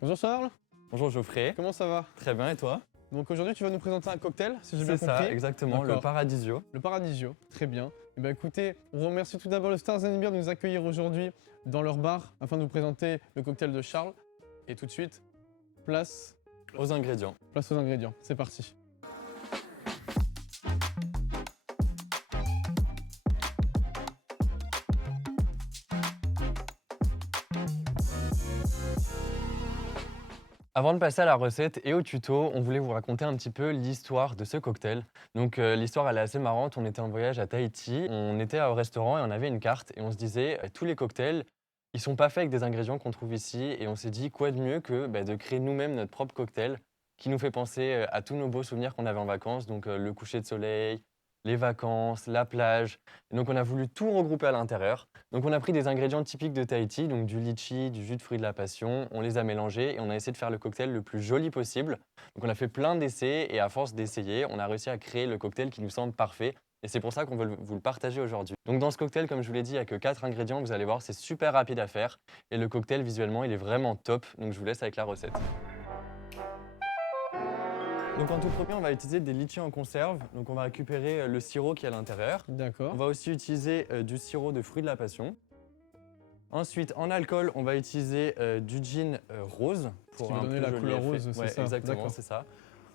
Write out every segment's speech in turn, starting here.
Bonjour Charles, Bonjour Geoffrey, comment ça va? très bien et toi? Donc aujourd'hui tu vas nous présenter un cocktail, si j'ai bien C'est compris. ça, exactement, le D'accord. Paradisio. Le Paradisio, très bien. Et ben écoutez, on remercie tout d'abord le Stars Beer de nous accueillir aujourd'hui dans leur bar afin de nous présenter le cocktail de Charles. Et tout de suite, place Aux ingrédients. aux ingrédients. C'est parti. Avant de passer à la recette et au tuto, on voulait vous raconter un petit peu l'histoire de ce cocktail. Donc l'histoire elle est assez marrante, on était en voyage à Tahiti, on était au restaurant et on avait une carte et on se disait tous les cocktails, ils sont pas faits avec des ingrédients qu'on trouve ici et on s'est dit quoi de mieux que de créer nous-mêmes notre propre cocktail qui nous fait penser à tous nos beaux souvenirs qu'on avait en vacances, donc le coucher de soleil, les vacances, la plage. Et donc on a voulu tout regrouper à l'intérieur. Donc on a pris des ingrédients typiques de Tahiti, donc du litchi, du jus de fruits de la passion, on les a mélangés et on a essayé de faire le cocktail le plus joli possible. Donc on a fait plein d'essais et à force d'essayer, on a réussi à créer le cocktail qui nous semble parfait. Et c'est pour ça qu'on veut vous le partager aujourd'hui. Donc dans ce cocktail, comme je vous l'ai dit, il n'y a que 4 ingrédients, vous allez voir, c'est super rapide à faire. Et le cocktail, visuellement, il est vraiment top. Donc je vous laisse avec la recette. Donc en tout premier, on va utiliser des litchis en conserve. Donc on va récupérer le sirop qui est à l'intérieur. On D'accord. va aussi utiliser du sirop de fruits de la passion. Ensuite, en alcool, on va utiliser du gin rose Ce qui va un donner plus la joli couleur effet. rose, c'est Ouais, ça. exactement, D'accord. c'est ça.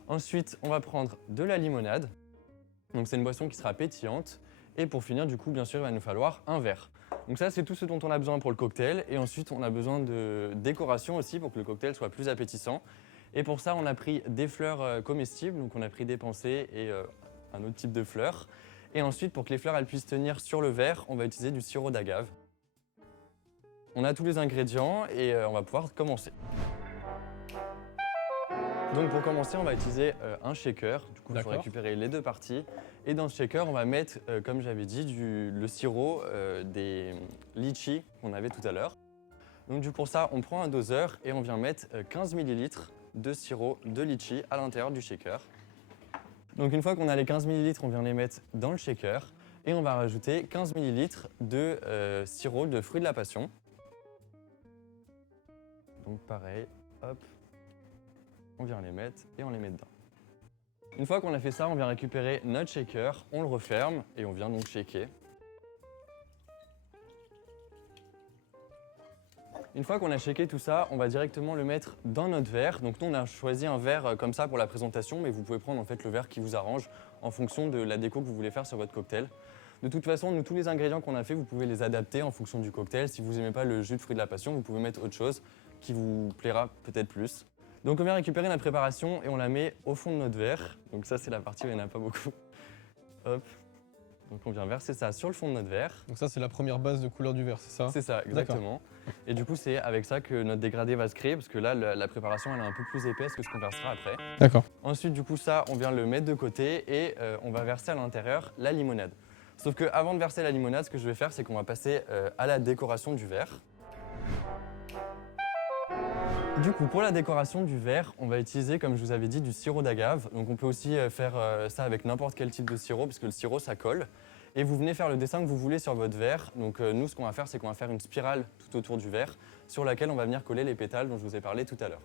Ensuite, on va prendre de la limonade. Donc c'est une boisson qui sera pétillante. Et pour finir, du coup, bien sûr, il va nous falloir un verre. Donc ça, c'est tout ce dont on a besoin pour le cocktail. Et ensuite, on a besoin de décoration aussi pour que le cocktail soit plus appétissant. Et pour ça, on a pris des fleurs comestibles. Donc on a pris des pensées et un autre type de fleurs. Et ensuite, pour que les fleurs elles puissent tenir sur le verre, on va utiliser du sirop d'agave. On a tous les ingrédients et on va pouvoir commencer. Donc pour commencer, on va utiliser un shaker. Du coup, il faut D'accord. récupérer les deux parties. Et dans ce shaker, on va mettre, comme j'avais dit, le sirop des litchis qu'on avait tout à l'heure. Donc du coup, pour ça, on prend un doseur et on vient mettre 15 ml de sirop de litchi à l'intérieur du shaker. Donc une fois qu'on a les 15 ml, on vient les mettre dans le shaker et on va rajouter 15 ml de sirop de fruits de la passion. Donc pareil, hop, on vient les mettre et on les met dedans. Une fois qu'on a fait ça, on vient récupérer notre shaker, on le referme et on vient donc shaker. Une fois qu'on a shaké tout ça, on va directement le mettre dans notre verre. Donc nous, on a choisi un verre comme ça pour la présentation, mais vous pouvez prendre en fait le verre qui vous arrange en fonction de la déco que vous voulez faire sur votre cocktail. De toute façon, nous, tous les ingrédients qu'on a fait, vous pouvez les adapter en fonction du cocktail. Si vous n'aimez pas le jus de fruits de la passion, vous pouvez mettre autre chose qui vous plaira peut-être plus. Donc on vient récupérer notre préparation et on la met au fond de notre verre. Donc ça, c'est la partie où il n'y en a pas beaucoup. Hop. Donc on vient verser ça sur le fond de notre verre. Donc ça c'est la première base de couleur du verre, c'est ça? C'est ça, exactement. Et du coup, c'est avec ça que notre dégradé va se créer, parce que là, la préparation, elle est un peu plus épaisse que ce qu'on versera après. D'accord. Ensuite, du coup, ça, on vient le mettre de côté et on va verser à l'intérieur la limonade. Sauf qu'avant de verser la limonade, ce que je vais faire, c'est qu'on va passer à la décoration du verre. Du coup, pour la décoration du verre, on va utiliser, comme je vous avais dit, du sirop d'agave. Donc on peut aussi faire ça avec n'importe quel type de sirop, parce que le sirop, ça colle. Et vous venez faire le dessin que vous voulez sur votre verre. Donc nous, ce qu'on va faire, c'est qu'on va faire une spirale tout autour du verre, sur laquelle on va venir coller les pétales dont je vous ai parlé tout à l'heure.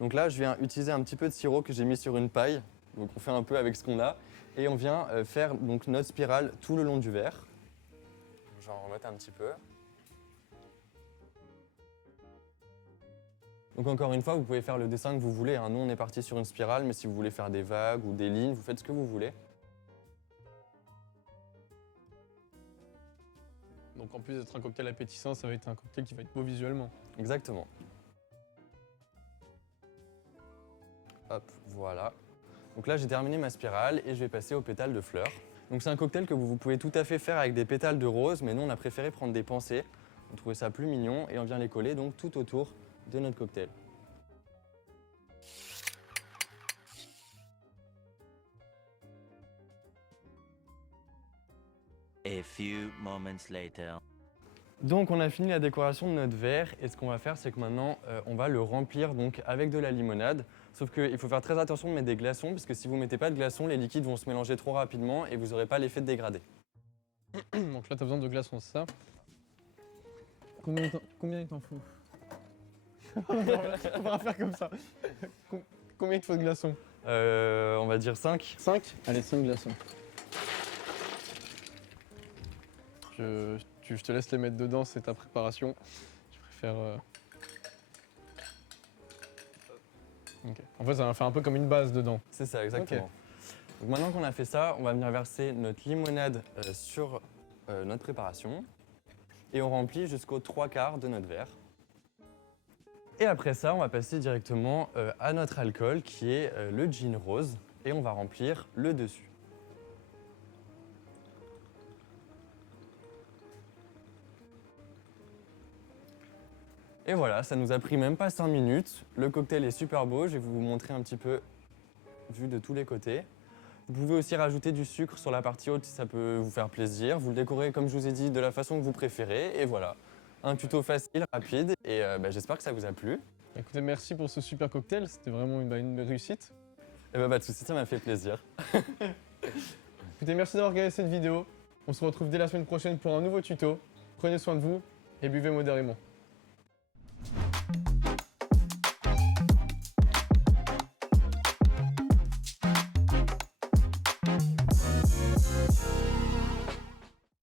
Donc là, je viens utiliser un petit peu de sirop que j'ai mis sur une paille. Donc on fait un peu avec ce qu'on a. Et on vient faire donc, notre spirale tout le long du verre. Je vais en remettre un petit peu. Donc encore une fois, vous pouvez faire le dessin que vous voulez. Nous, on est parti sur une spirale, mais si vous voulez faire des vagues ou des lignes, vous faites ce que vous voulez. Donc en plus d'être un cocktail appétissant, ça va être un cocktail qui va être beau visuellement. Exactement. Hop, voilà. Donc là, j'ai terminé ma spirale et je vais passer aux pétales de fleurs. Donc c'est un cocktail que vous pouvez tout à fait faire avec des pétales de rose, mais nous, on a préféré prendre des pensées. On trouvait ça plus mignon et on vient les coller donc tout autour de notre cocktail. A few moments later. Donc on a fini la décoration de notre verre et ce qu'on va faire c'est que maintenant on va le remplir donc avec de la limonade. Sauf qu'il faut faire très attention de mettre des glaçons parce que si vous ne mettez pas de glaçons, les liquides vont se mélanger trop rapidement et vous n'aurez pas l'effet de dégradé. Donc là t'as besoin de glaçons, c'est ça? Combien il t'en faut? On va faire comme ça. Combien il te faut de glaçons? On va dire 5. 5? Allez, 5 glaçons. Je te laisse les mettre dedans, c'est ta préparation. Je préfère... Ok. En fait, ça va faire un peu comme une base dedans. C'est ça, exactement. Donc maintenant qu'on a fait ça, on va venir verser notre limonade sur notre préparation. Et on remplit jusqu'aux 3/4 de notre verre. Et après ça, on va passer directement à notre alcool qui est le gin rose. Et on va remplir le dessus. Et voilà, ça nous a pris même pas 5 minutes. Le cocktail est super beau, je vais vous montrer un petit peu vu de tous les côtés. Vous pouvez aussi rajouter du sucre sur la partie haute si ça peut vous faire plaisir. Vous le décorez comme je vous ai dit de la façon que vous préférez. Et voilà, un tuto facile, rapide et j'espère que ça vous a plu. Écoutez, merci pour ce super cocktail, c'était vraiment une réussite. Et bah pas de soucis, ça m'a fait plaisir. Écoutez, merci d'avoir regardé cette vidéo. On se retrouve dès la semaine prochaine pour un nouveau tuto. Prenez soin de vous et buvez modérément.